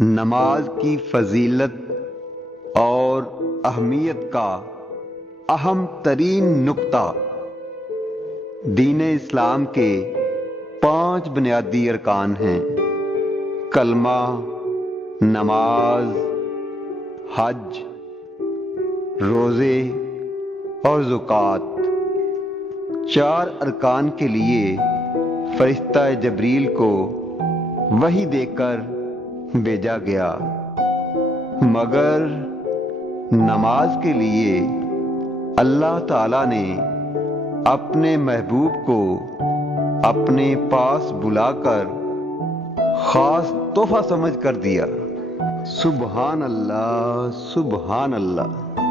نماز کی فضیلت اور اہمیت کا اہم ترین نقطہ دین اسلام کے 5 بنیادی ارکان ہیں: کلمہ، نماز، حج، روزے اور زکوٰۃ۔ 4 ارکان کے لیے فرشتہ جبریل کو وحی دے کر بھیجا گیا، مگر نماز کے لیے اللہ تعالیٰ نے اپنے محبوب کو اپنے پاس بلا کر خاص تحفہ سمجھ کر دیا۔ سبحان اللہ، سبحان اللہ۔